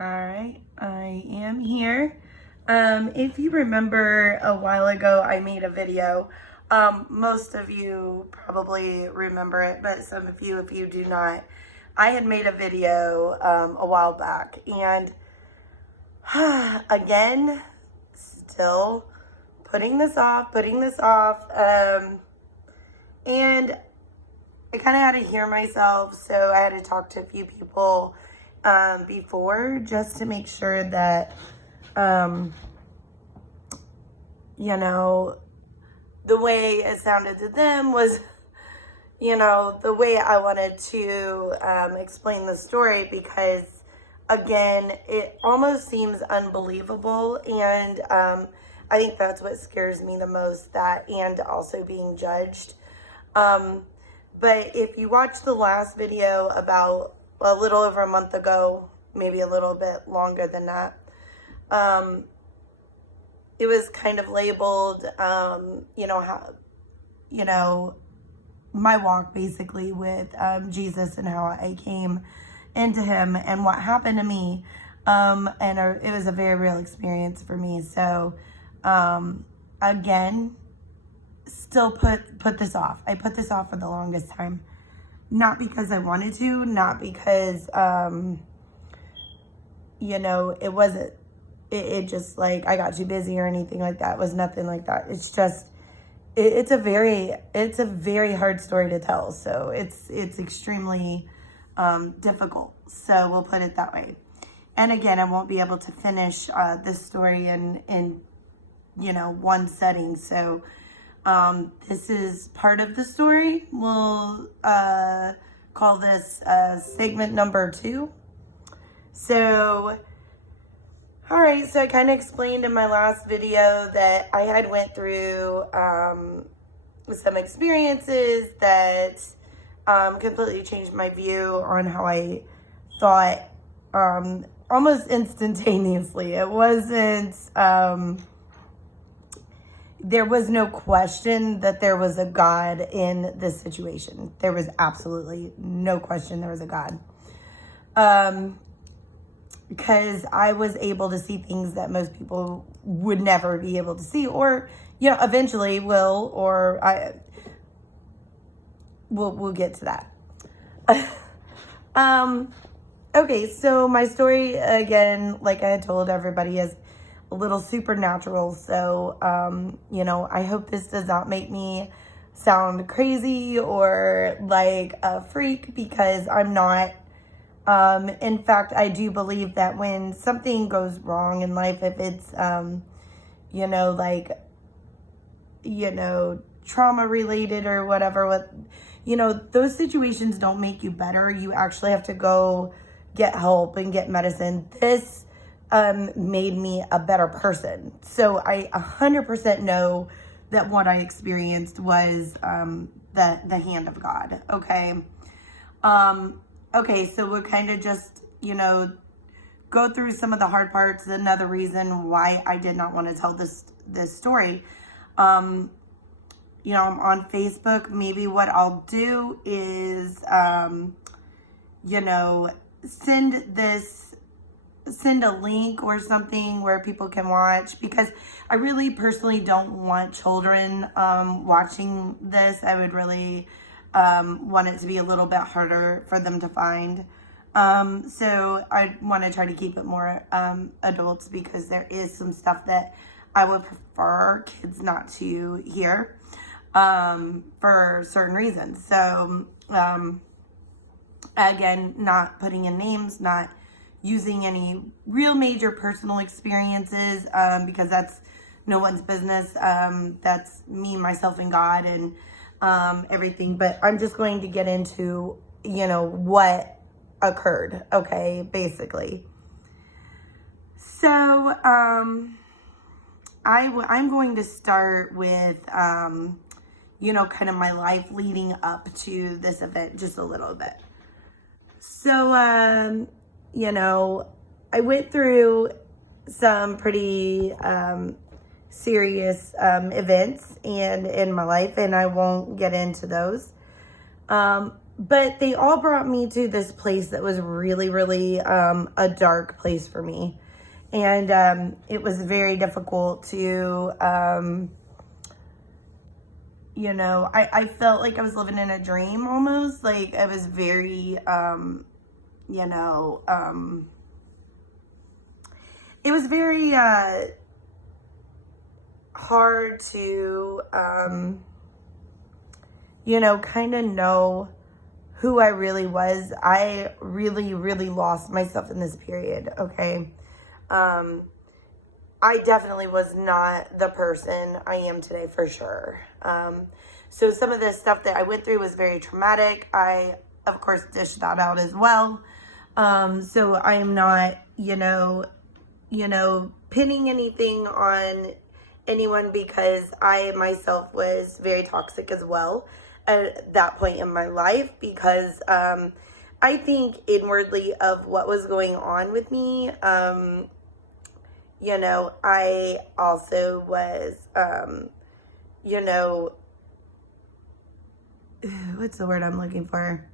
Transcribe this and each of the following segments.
All right, I am here. If you remember a while ago, I made a video. Most of you probably remember it, but some of you, if you do not, I had made a video a while back, and again, still putting this off, and I kind of had to hear myself, so I had to talk to a few people before just to make sure that, you know, the way it sounded to them was, the way I wanted to explain the story, because, again, it almost seems unbelievable, and I think that's what scares me the most, that and also being judged. But if you watch the last video about a little over a month ago, maybe a little bit longer than that, it was kind of labeled, my walk basically with Jesus and how I came into him and what happened to me. It was a very real experience for me. So, again, still put this off. I put this off for the longest time. Not because I wanted to, not because, it wasn't, it just like I got too busy or anything like that. It was nothing like that. It's just, it's a very hard story to tell. So it's extremely difficult. So we'll put it that way. And again, I won't be able to finish this story in one setting. So this is part of the story. We'll call this segment number 2. So, all right, so I kind of explained in my last video that I had went through some experiences that completely changed my view on how I thought almost instantaneously. It wasn't... there was no question that there was a God in this situation. There was absolutely no question there was a God. Because I was able to see things that most people would never be able to see, or, eventually will, or we'll get to that. Okay, so my story, again, like I had told everybody, is a little supernatural. So, I hope this does not make me sound crazy or like a freak, because I'm not. In fact, I do believe that when something goes wrong in life, if it's, trauma related or whatever, those situations don't make you better. You actually have to go get help and get medicine. This made me a better person. So I 100% know that what I experienced was the hand of God. Okay. Okay, so we'll kind of just, go through some of the hard parts. Another reason why I did not want to tell this story. I'm on Facebook. Maybe what I'll do is, send a link or something where people can watch, because I really personally don't want children watching this. I would really want it to be a little bit harder for them to find. So I want to try to keep it more adults, because there is some stuff that I would prefer kids not to hear for certain reasons. So again, not putting in names, not using any real major personal experiences, because that's no one's business. That's me, myself, and God, and everything. But I'm just going to get into, what occurred, okay, basically. So, I'm going to start with, kind of my life leading up to this event just a little bit. So, I went through some pretty serious events and in my life, and I won't get into those. but they all brought me to this place that was really, really a dark place for me. And it was very difficult to, you know, I felt like I was living in a dream almost. Like I was very, you know, it was very hard to, you know, kind of know who I really was. I really, really lost myself in this period, okay? I definitely was not the person I am today for sure. So some of the stuff that I went through was very traumatic. I, of course, dished that out as well. So I am not, you know, pinning anything on anyone, because I myself was very toxic as well at that point in my life, because I think inwardly of what was going on with me. You know, I also was, you know, what's the word I'm looking for?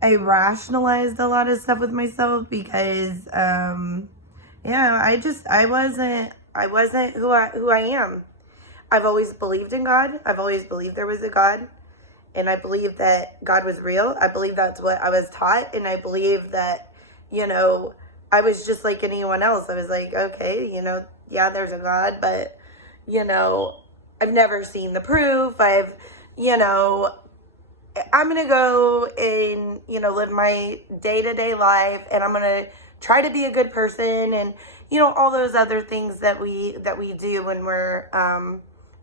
I rationalized a lot of stuff with myself because, yeah, I wasn't who I am. I've always believed in God. I've always believed there was a God. And I believe that God was real. I believe that's what I was taught. And I believe that, you know, I was just like anyone else. I was like, okay, you know, yeah, there's a God, but, you know, I've never seen the proof. You know, I'm going to go and, you know, live my day-to-day life, and I'm going to try to be a good person, and, you know, all those other things that we do when we're,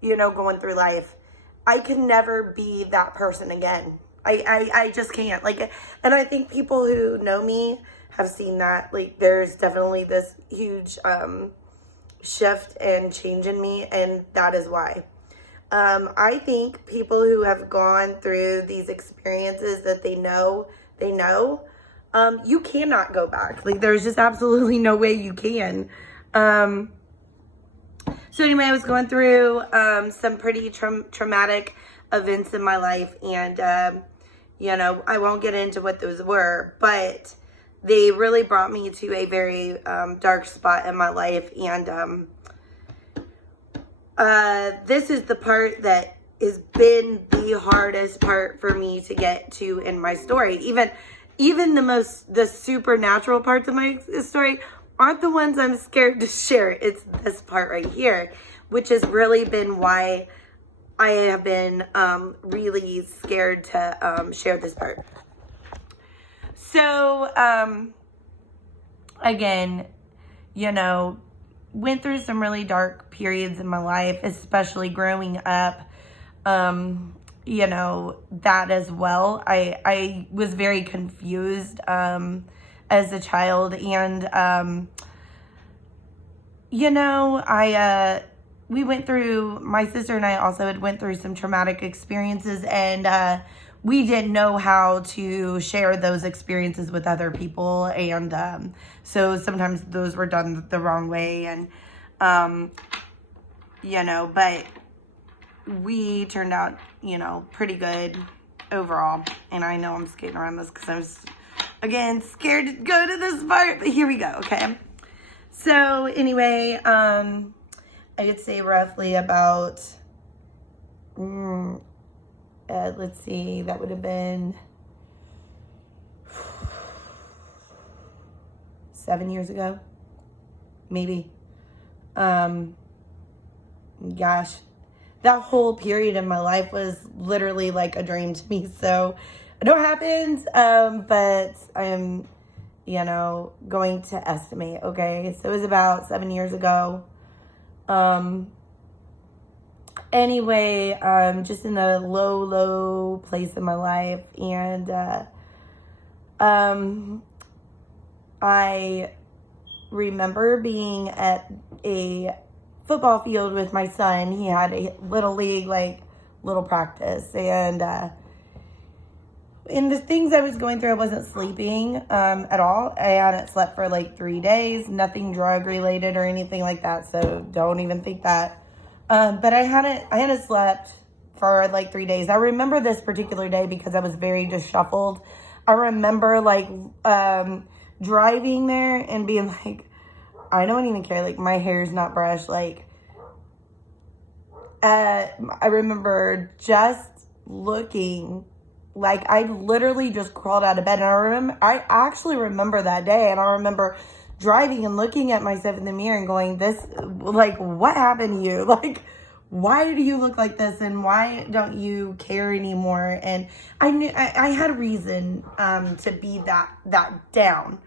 you know, going through life. I can never be that person again. I just can't. Like, and I think people who know me have seen that. Like, there's definitely this huge shift and change in me, and that is why. I think people who have gone through these experiences that they know, you cannot go back. Like, there's just absolutely no way you can. So anyway, I was going through some pretty traumatic events in my life, and, you know, I won't get into what those were, but they really brought me to a very dark spot in my life, and this is the part that has been the hardest part for me to get to in my story. Even the supernatural parts of my story aren't the ones I'm scared to share. It's this part right here, which has really been why I have been really scared to share this part. So, again, you know, went through some really dark periods in my life, especially growing up. You know, that as well. I was very confused as a child, and you know, we went through, my sister and I also had went through some traumatic experiences, and we didn't know how to share those experiences with other people, and so sometimes those were done the wrong way, and you know, but we turned out, you know, pretty good overall. And I know I'm skating around this because I was, again, scared to go to this part, but here we go, okay? So anyway, I would say roughly about, let's see, that would have been 7 years ago, maybe. Gosh, that whole period in my life was literally like a dream to me. So I know it happens, but I'm, you know, going to estimate, okay? So it was about 7 years ago. Anyway, just in a low place in my life, and I remember being at a football field with my son. He had a little league, like little practice, and in the things I was going through, I wasn't sleeping at all. I hadn't slept for like 3 days, nothing drug related or anything like that, so don't even think that. But I hadn't slept for like 3 days. I remember this particular day because I was very disheveled. I remember like driving there and being like, I don't even care. Like, my hair's not brushed. Like, I remember just looking like I literally just crawled out of bed. And I actually remember that day. And I remember driving and looking at myself in the mirror and going, this, like, what happened to you? Like, why do you look like this? And why don't you care anymore? And I knew I had a reason to be that down.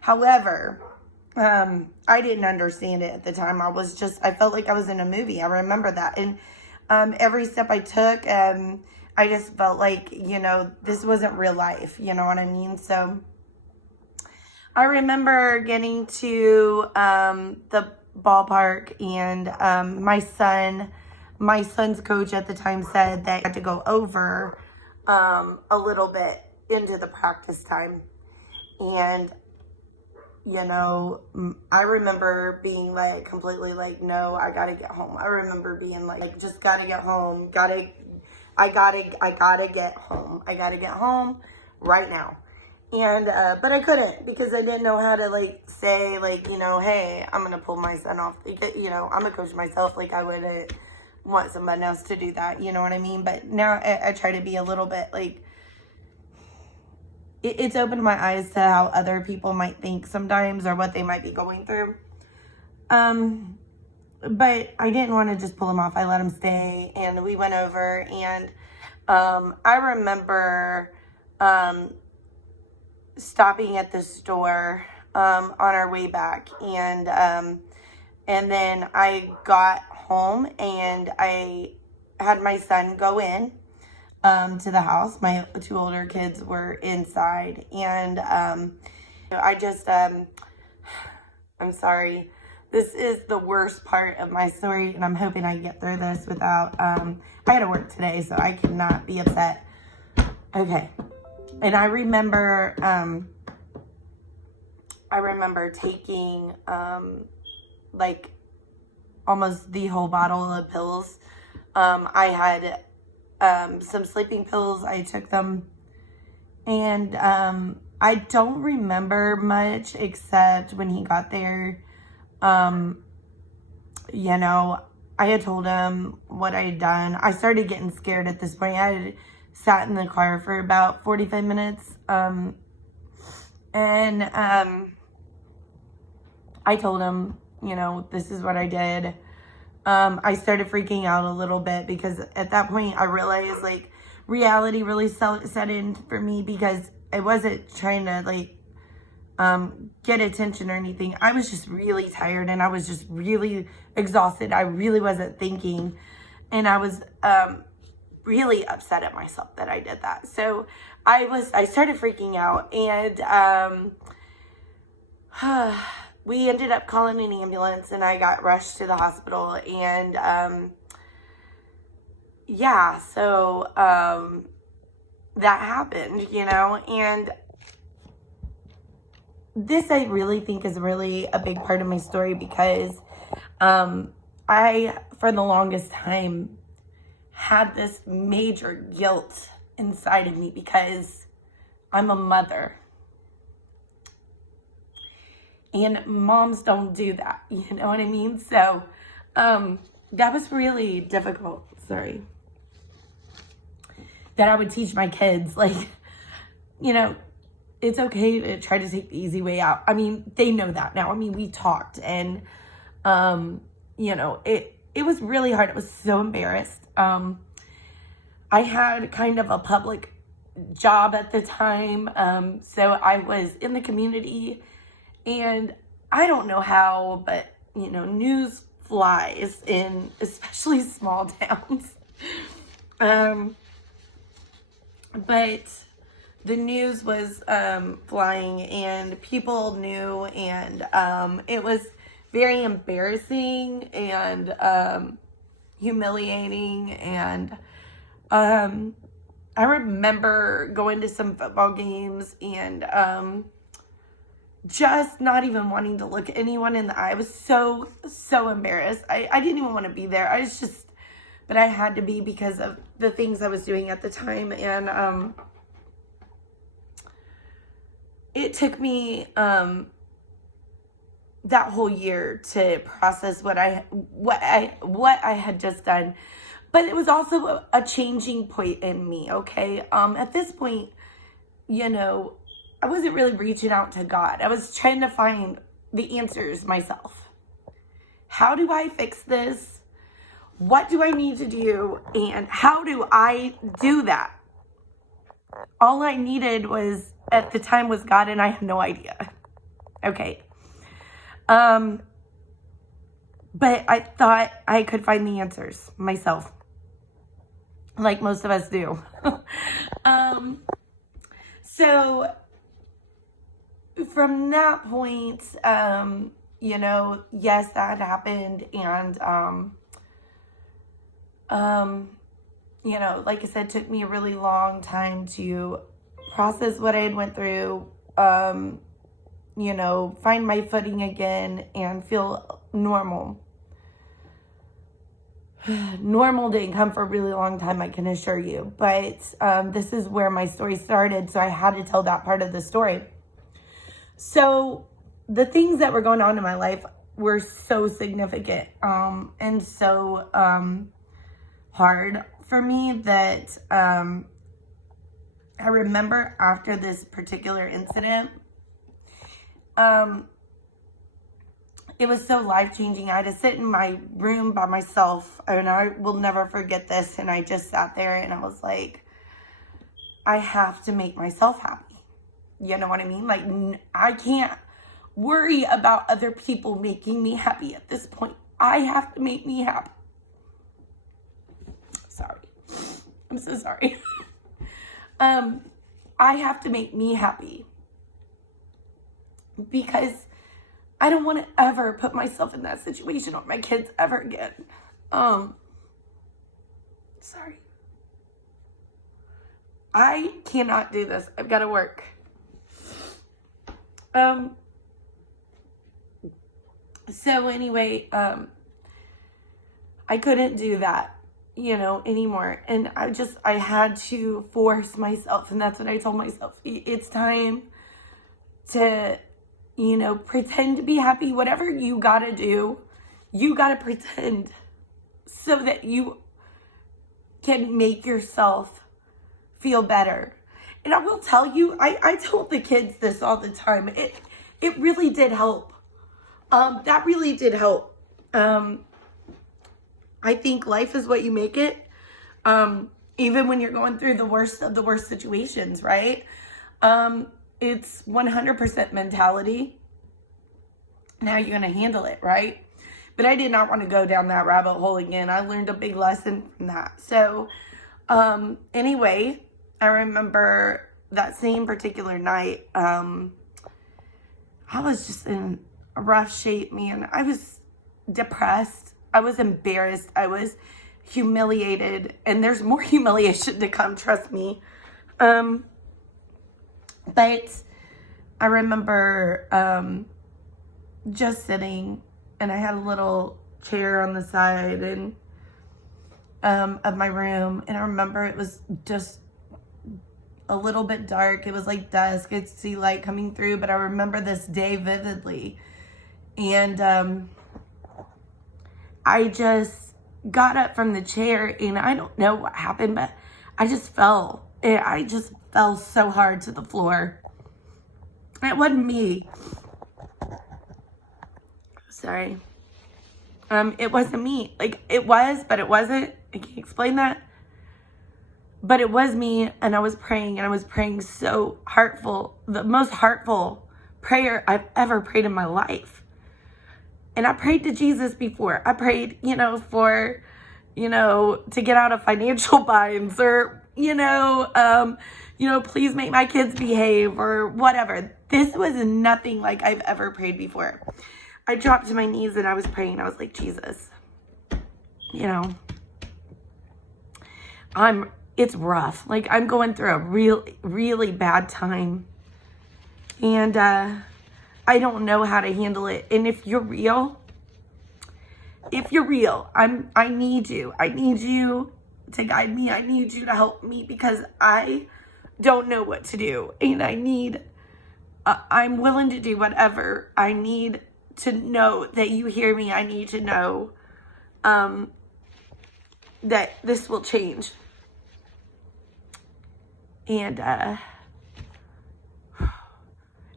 However, I didn't understand it at the time. I felt like I was in a movie. I remember that. And every step I took, I just felt like, this wasn't real life. You know what I mean? So I remember getting to the ballpark, and my son's coach at the time said that I had to go over a little bit into the practice time. And I remember being like completely like, no, I gotta get home. I remember being like just gotta get home. I gotta get home. I gotta get home right now. And, but I couldn't because I didn't know how to like say like, hey, I'm gonna pull my son off. I'm a coach myself. Like, I wouldn't want somebody else to do that. You know what I mean? But now I try to be a little bit like, it's opened my eyes to how other people might think sometimes or what they might be going through. But I didn't want to just pull him off. I let him stay, and we went over, and I remember stopping at the store on our way back, and then I got home, and I had my son go in to the house. My two older kids were inside, and I just I'm sorry, this is the worst part of my story, and I'm hoping I get through this without I had to work today, so I cannot be upset. Okay. And I remember taking like almost the whole bottle of pills. I had some sleeping pills. I took them, and I don't remember much except when he got there. I had told him what I had done. I started getting scared at this point. I had sat in the car for about 45 minutes, and I told him, this is what I did. I started freaking out a little bit because at that point I realized like reality really set in for me, because I wasn't trying to like get attention or anything. I was just really tired, and I was just really exhausted. I really wasn't thinking, and I was really upset at myself that I did that. So I started freaking out, and we ended up calling an ambulance, and I got rushed to the hospital, and so that happened, and this I really think is really a big part of my story, because I, for the longest time, had this major guilt inside of me because I'm a mother. And moms don't do that, you know what I mean? So that was really difficult, that I would teach my kids, like, it's okay to try to take the easy way out. I mean, they know that now. I mean, we talked, and, it was really hard. I was so embarrassed. I had kind of a public job at the time, so I was in the community. And I don't know how, but, news flies in especially small towns. But the news was flying, and people knew, and it was very embarrassing and humiliating. And I remember going to some football games and just not even wanting to look anyone in the eye. I was so embarrassed. I didn't even want to be there. but I had to be because of the things I was doing at the time. And it took me that whole year to process what I had just done. But it was also a changing point in me, okay? At this point, you know, I wasn't really reaching out to God. I was trying to find the answers myself. How do I fix this? What do I need to do? And how do I do that? All I needed was, at the time, was God, and I had no idea. Okay. But I thought I could find the answers myself, like most of us do. So from that point, you know, yes, that happened. And, you know, like I said, it took me a really long time to process what I had went through, you know, find my footing again and feel normal. Normal didn't come for a really long time, I can assure you. But this is where my story started, so I had to tell that part of the story. So the things that were going on in my life were so significant and so hard for me that I remember after this particular incident, it was so life-changing. I had to sit in my room by myself, and I will never forget this. And I just sat there and I was like, I have to make myself happy. You know what I mean? Like, I can't worry about other people making me happy at this point. I have to make me happy. Sorry. I'm so sorry. I have to make me happy. Because I don't want to ever put myself in that situation or my kids ever again. Sorry. I cannot do this. I've got to work. So anyway, I couldn't do that, you know, anymore. And I had to force myself. And that's what I told myself. It's time to, you know, pretend to be happy. Whatever you gotta do, you gotta pretend so that you can make yourself feel better. And I will tell you, I tell the kids this all the time. It really did help. That really did help. I think life is what you make it. Even when you're going through the worst of the worst situations, right? It's 100% mentality and how you're going to handle it, right? But I did not want to go down that rabbit hole again. I learned a big lesson from that. So, anyway, I remember that same particular night, I was just in a rough shape, man. I was depressed. I was embarrassed. I was humiliated. And there's more humiliation to come, trust me. But I remember just sitting, and I had a little chair on the side and of my room, and I remember it was just a little bit dark. It was like dusk. I could see light coming through, but I remember this day vividly. And I just got up from the chair, and I don't know what happened, but I just fell. I just fell so hard to the floor. It wasn't me. Sorry. It wasn't me. Like, it was, but it wasn't. I can't explain that. But it was me, and I was praying, and I was praying so heartful. The most heartful prayer I've ever prayed in my life. And I prayed to Jesus before. I prayed, you know, for, you know, to get out of financial binds, or, you know, please make my kids behave, or whatever. This was nothing like I've ever prayed before. I dropped to my knees and I was praying. I was like, Jesus, you know, it's rough. Like, I'm going through a really bad time. And I don't know how to handle it. And if you're real, if you're real, I need you. I need you to guide me. I need you to help me because I don't know what to do. And I'm willing to do whatever. I need to know that you hear me. I need to know that this will change. And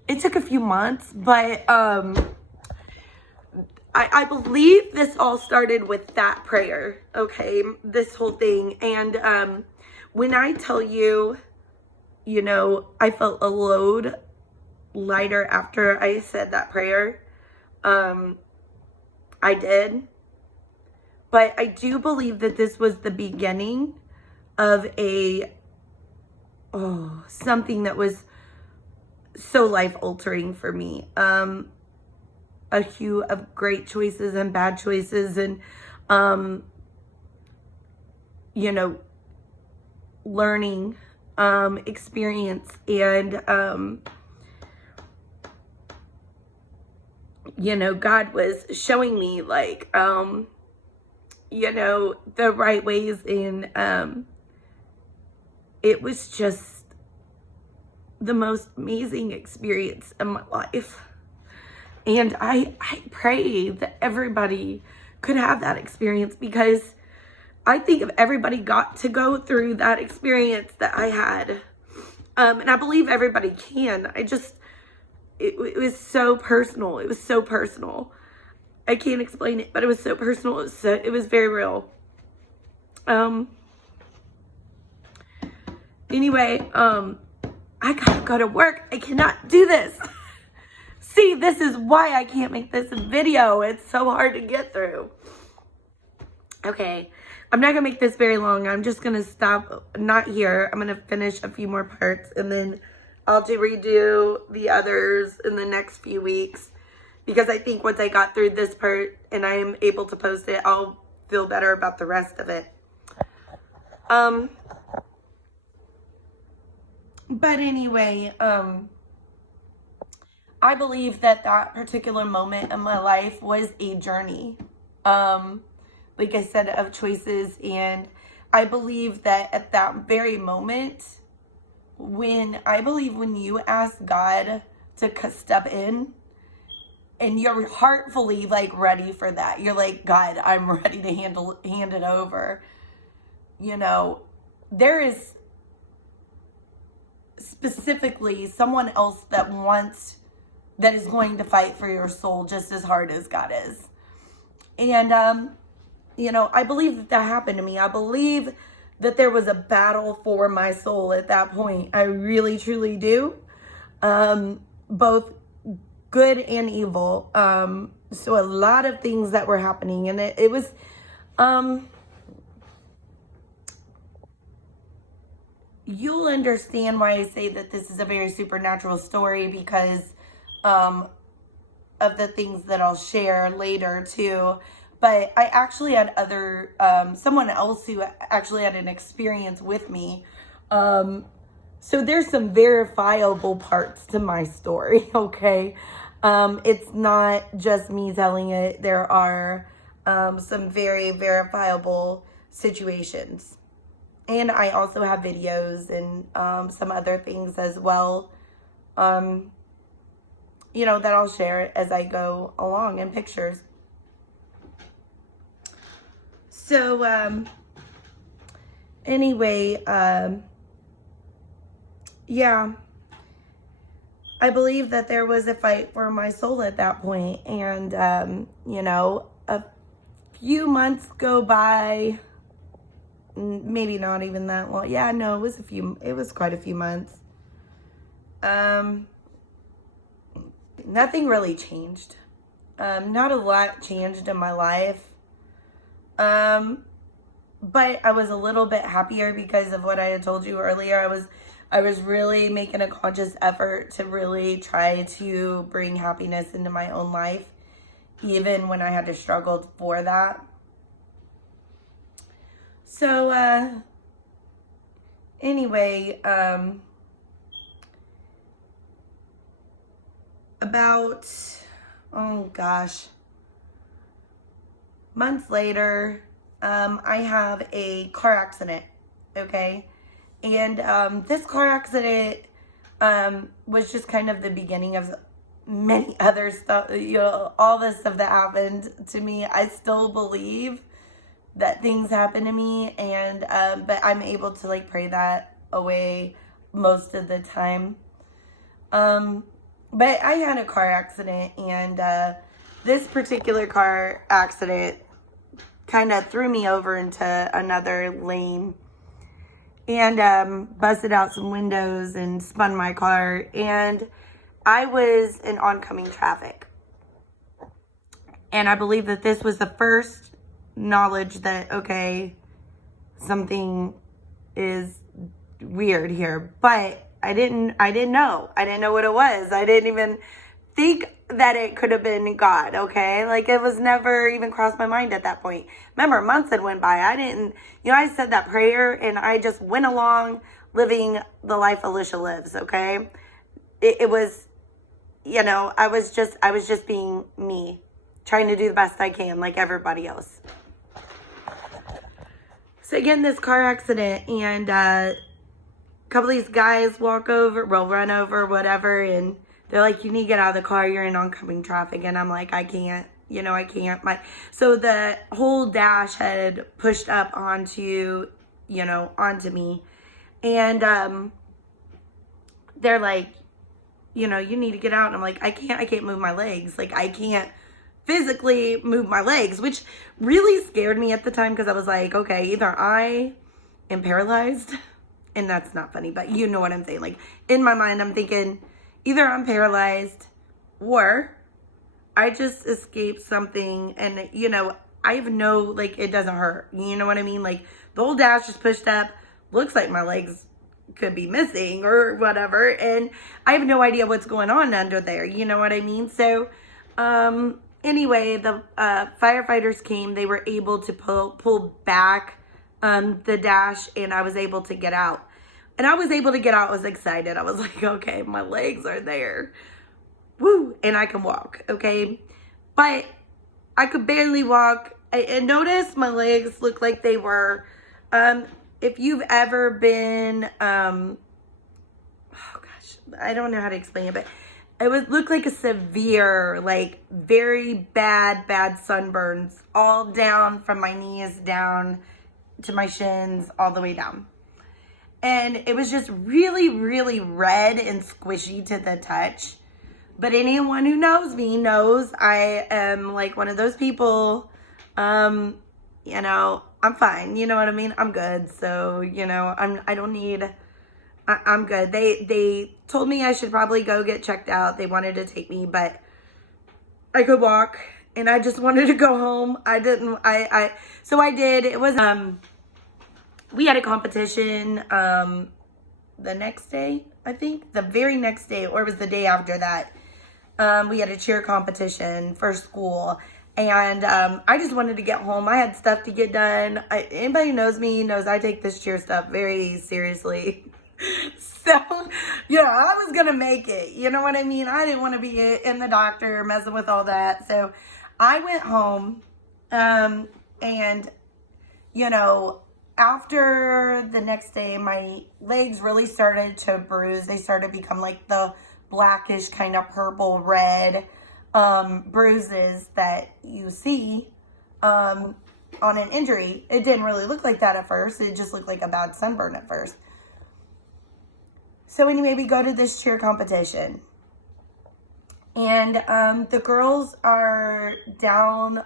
it took a few months, but I believe this all started with that prayer, okay? This whole thing. And when I tell you, you know, I felt a load lighter after I said that prayer, I did. But I do believe that this was the beginning of something that was so life-altering for me. A hue of great choices and bad choices, and you know, learning experience, and you know, God was showing me like you know, the right ways, and it was just the most amazing experience in my life. And I pray that everybody could have that experience, because I think if everybody got to go through that experience that I had, and I believe everybody can, it was so personal. It was so personal. I can't explain it, but it was so personal. It was very real. Anyway, I gotta go to work. I cannot do this. See, this is why I can't make this video. It's so hard to get through. Okay, I'm not gonna make this very long. I'm just gonna stop, not here. I'm gonna finish a few more parts, and then I'll redo the others in the next few weeks, because I think once I got through this part and I am able to post it, I'll feel better about the rest of it. But anyway, I believe that particular moment in my life was a journey, like I said, of choices. And I believe that at that very moment, when you ask God to step in, and you're heartfully like ready for that, you're like, God, I'm ready to hand it over. You know, there is specifically someone else that is going to fight for your soul just as hard as God is. And, you know, I believe that happened to me. I believe that there was a battle for my soul at that point. I really, truly do. Both good and evil. So a lot of things that were happening, and it was, you'll understand why I say that this is a very supernatural story, because of the things that I'll share later too. But I actually had someone else who actually had an experience with me. So there's some verifiable parts to my story, okay? It's not just me telling it. There are some very verifiable situations. And I also have videos and some other things as well, you know, that I'll share as I go along, in pictures. So, anyway, yeah, I believe that there was a fight for my soul at that point. And, you know, a few months go by, maybe not even that long. Yeah, no, it was quite a few months. Nothing really changed. Not a lot changed in my life. But I was a little bit happier because of what I had told you earlier. I was really making a conscious effort to really try to bring happiness into my own life, even when I had to struggle for that. So, anyway, about, oh gosh, months later, I have a car accident, okay? And this car accident was just kind of the beginning of many other stuff, all this stuff that happened to me. I still believe that things happen to me, and but I'm able to like pray that away most of the time. But I had a car accident, and this particular car accident kind of threw me over into another lane and busted out some windows and spun my car, and I was in oncoming traffic. And I believe that this was the first knowledge that, okay, something is weird here. But I didn't know. I didn't know what it was. I didn't even think that it could have been God, okay? Like, it was never even crossed my mind at that point. Remember, months had went by. I said that prayer, and I just went along living the life Alicia lives, okay? It was, I was just being me, trying to do the best I can, like everybody else. So again, this car accident, and a couple of these guys run over, whatever, and they're like, you need to get out of the car, you're in oncoming traffic. And I'm like, I can't, I can't. So the whole dash had pushed up onto me. And they're like, you need to get out. And I'm like, I can't move my legs. Like, I can't physically move my legs, which really scared me at the time, because I was like, okay, either I am paralyzed, and that's not funny, but you know what I'm saying. Like, in my mind, I'm thinking, either I'm paralyzed or I just escaped something, and, I have no, like, it doesn't hurt. You know what I mean? Like, the whole dash is pushed up, looks like my legs could be missing or whatever, and I have no idea what's going on under there. You know what I mean? So, anyway, the firefighters came. They were able to pull back the dash, and I was able to get out. And I was able to get out. I was excited. I was like, okay, my legs are there. Woo! And I can walk, okay? But I could barely walk. And notice my legs look like they were, if you've ever been, oh gosh, I don't know how to explain it, but it would look like a severe, like very bad sunburns all down from my knees down to my shins, all the way down. And it was just really, really red and squishy to the touch. But anyone who knows me knows I am like one of those people, I'm fine. You know what I mean? I'm good. So, I'm good. They told me I should probably go get checked out. They wanted to take me, but I could walk, and I just wanted to go home. So I did. It was, we had a competition the next day, I think. The very next day, or it was the day after that. We had a cheer competition for school. And I just wanted to get home. I had stuff to get done. Anybody who knows me knows I take this cheer stuff very seriously. So, I was going to make it. You know what I mean? I didn't want to be in the doctor messing with all that. So I went home and, after the next day, my legs really started to bruise. They started to become like the blackish kind of purple red bruises that you see on an injury. It didn't really look like that at first. It just looked like a bad sunburn at first. So anyway, we go to this cheer competition. And the girls are down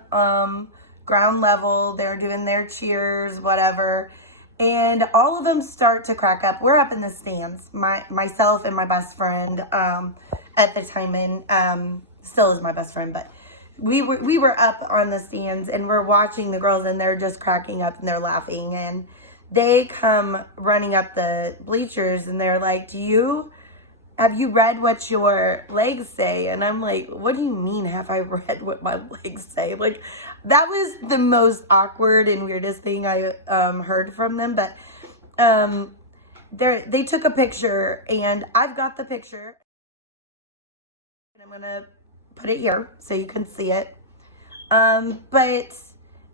ground level. They're doing their cheers, whatever. And all of them start to crack up. We're up in the stands. Myself and my best friend at the time, and still is my best friend, but we were up on the stands, and we're watching the girls, and they're just cracking up and they're laughing. And they come running up the bleachers, and they're like, have you read what your legs say? And I'm like, what do you mean, have I read what my legs say? Like, that was the most awkward and weirdest thing I heard from them. But they took a picture, and I've got the picture. And I'm going to put it here so you can see it. But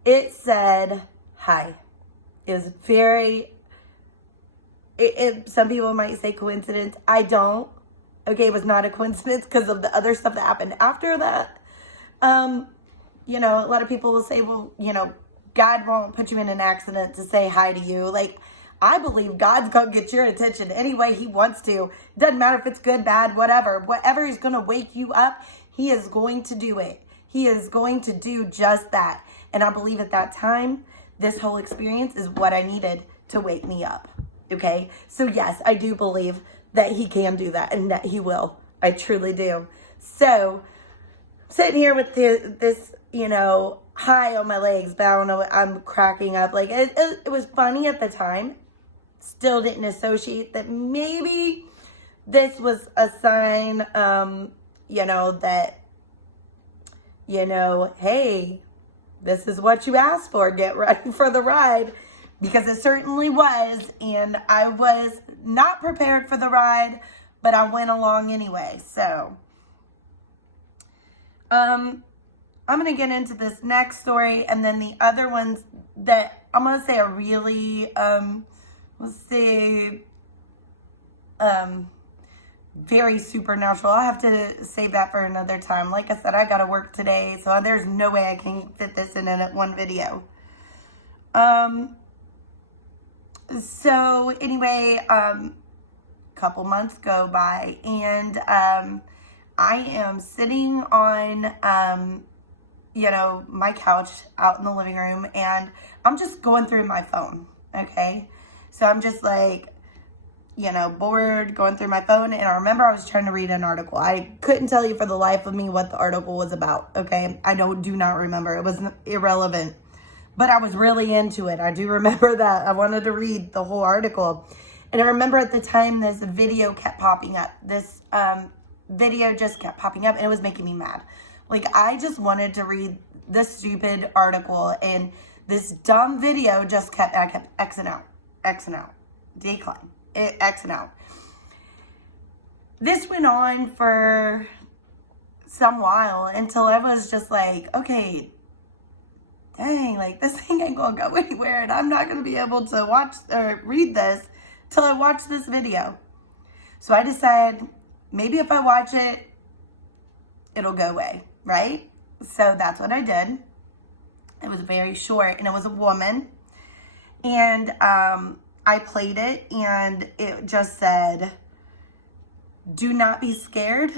It said hi. It was very, some people might say coincidence. I don't. Okay, it was not a coincidence because of the other stuff that happened after that. You know, a lot of people will say, well, you know, God won't put you in an accident to say hi to you. Like, I believe God's going to get your attention any way he wants to. Doesn't matter if it's good, bad, whatever. Whatever he's going to wake you up, he is going to do it. He is going to do just that. And I believe at that time, this whole experience is what I needed to wake me up. Okay? So yes, I do believe that he can do that and that he will. I truly do. So, sitting here with this, you know, high on my legs, but I don't know, I'm cracking up. Like, it was funny at the time. Still didn't associate that maybe this was a sign, you know, that, you know, hey, this is what you asked for. Get ready for the ride. Because it certainly was. And I was not prepared for the ride, but I went along anyway. So, I'm going to get into this next story. And then the other ones that I'm going to say are really, let's say, very supernatural. I'll have to save that for another time. Like I said, I got to work today, so there's no way I can fit this in one video. So anyway, couple months go by, and I am sitting on you know, my couch out in the living room, and I'm just going through my phone. Okay, so I'm just like, you know, bored, going through my phone. And I remember I was trying to read an article. I couldn't tell you for the life of me what the article was about. Okay, I do not remember. It was irrelevant, but I was really into it. I do remember that I wanted to read the whole article. And I remember at the time this video kept popping up. This video just kept popping up, and it was making me mad. Like, I just wanted to read this stupid article, and this dumb video just kept Xing out, decline, Xing out. This went on for some while until I was just like, okay, dang, like, this thing ain't gonna go anywhere, and I'm not gonna be able to watch or read this till I watch this video. So I decided maybe if I watch it, it'll go away, right? So that's what I did. It was very short, and it was a woman, and I played it, and it just said, do not be scared.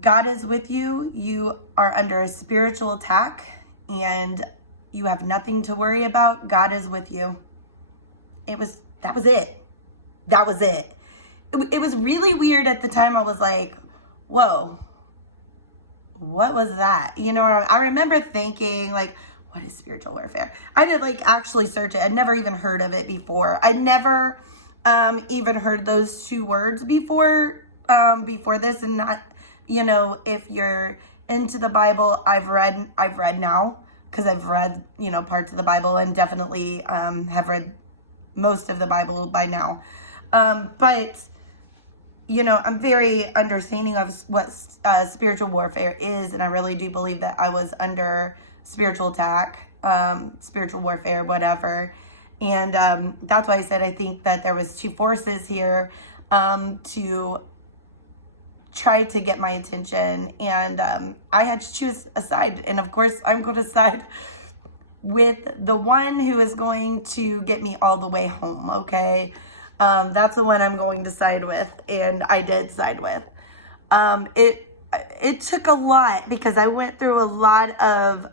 God is with you. You are under a spiritual attack, and you have nothing to worry about. God is with you. That was it. That was it. It was really weird at the time. I was like, whoa, what was that? You know, I remember thinking, like, what is spiritual warfare? I did, like, actually search it. I'd never even heard of it before. I'd never even heard those two words before this. And not, you know, if you're into the Bible, I've read now, because I've read, you know, parts of the Bible, and definitely have read most of the Bible by now. But, you know, I'm very understanding of what spiritual warfare is, and I really do believe that I was under spiritual attack, spiritual warfare, whatever. And that's why I said I think that there was two forces here to try to get my attention, and I had to choose a side. And of course, I'm going to side with the one who is going to get me all the way home, okay? That's the one I'm going to side with, and I did side with. It took a lot, because I went through a lot of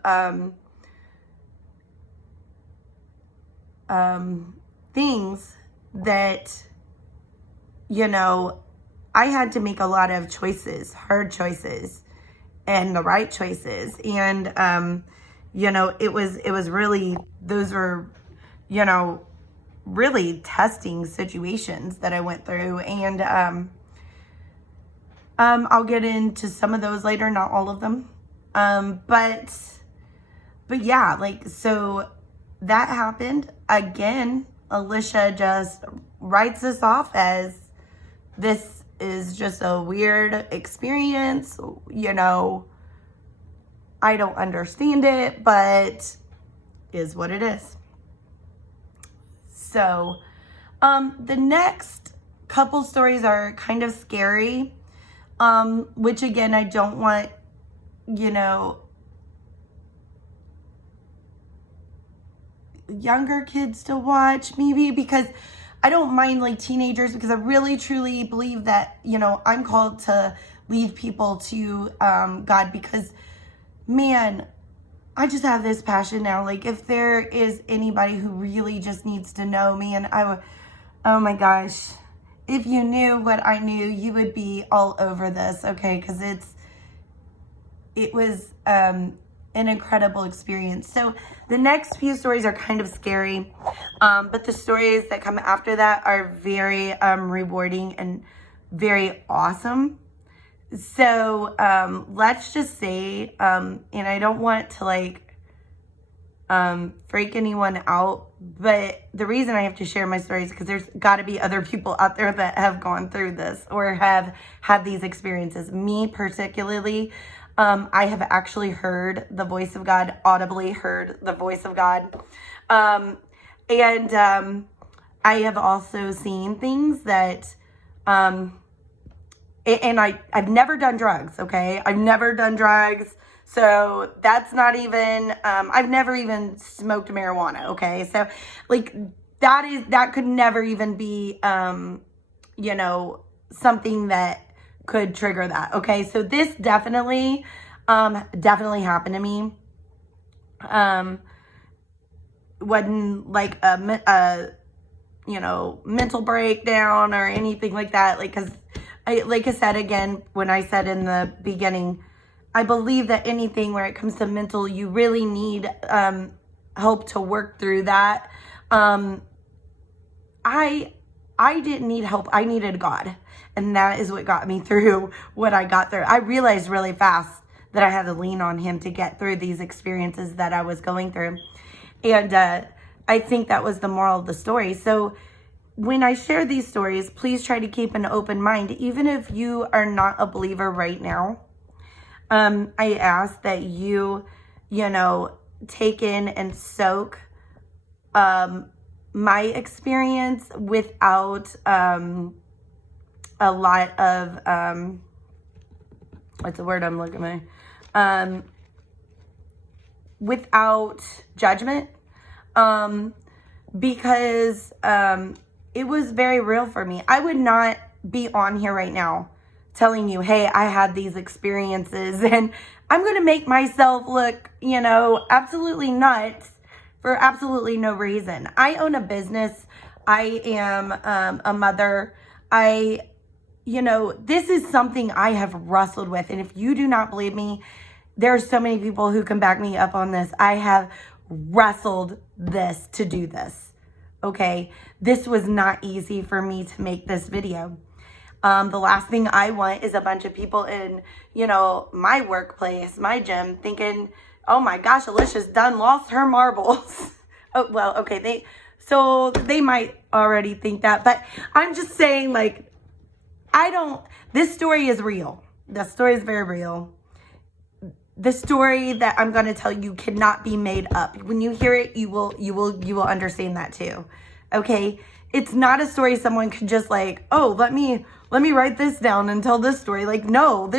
things that, you know, I had to make a lot of choices, hard choices, and the right choices. And, you know, it was really, those were, you know, really testing situations that I went through. And, I'll get into some of those later, not all of them. But yeah, like, so that happened again. Alicia just writes this off as this is just a weird experience, you know, I don't understand it, but is what it is. So, the next couple stories are kind of scary, which again, I don't want, younger kids to watch, maybe, because I don't mind like teenagers, because I really truly believe that, I'm called to lead people to God, because man, I just have this passion now. Like, if there is anybody who really just needs to know me, and oh my gosh, if you knew what I knew, you would be all over this, okay? Because it was an incredible experience. So the next few stories are kind of scary, but the stories that come after that are very rewarding and very awesome. So let's just say, and I don't want to like freak anyone out, but the reason I have to share my stories is because there's got to be other people out there that have gone through this or have had these experiences. Me particularly, I have actually heard the voice of God, audibly heard the voice of God. And I have also seen things that, and I've never done drugs, okay? I've never done drugs. So that's not even, I've never even smoked marijuana, okay? So like that could never even be, something that could trigger that, okay? So this definitely happened to me. Wasn't like a mental breakdown or anything like that. Like, cause like I said, again, when I said in the beginning, I believe that anything where it comes to mental, you really need help to work through that. I didn't need help. I needed God. And that is what got me through what I got through. I realized really fast that I had to lean on him to get through these experiences that I was going through. And I think that was the moral of the story. So when I share these stories, please try to keep an open mind, even if you are not a believer right now. I ask that you, take in and soak my experience without a lot of, what's the word I'm looking at? Without judgment, because it was very real for me. I would not be on here right now telling you, hey, I had these experiences and I'm going to make myself look, absolutely nuts for absolutely no reason. I own a business. I am a mother. This is something I have wrestled with. And if you do not believe me, there are so many people who can back me up on this. I have wrestled this to do this. Okay. This was not easy for me to make this video. The last thing I want is a bunch of people in, my workplace, my gym thinking, oh my gosh, Alicia's done lost her marbles. Oh, well, okay. They might already think that, but I'm just saying, like, this story is real. The story is very real. The story that I'm going to tell you cannot be made up. When you hear it, you will understand that too. Okay. It's not a story someone could just like, oh, let me write this down and tell this story. Like, no,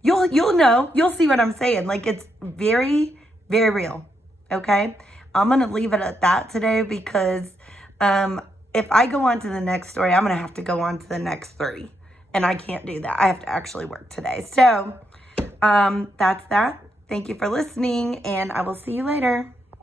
you'll know, you'll see what I'm saying. Like, it's very, very real. Okay. I'm going to leave it at that today because, if I go on to the next story, I'm going to have to go on to the next 3 and I can't do that. I have to actually work today. So, that's that. Thank you for listening and I will see you later.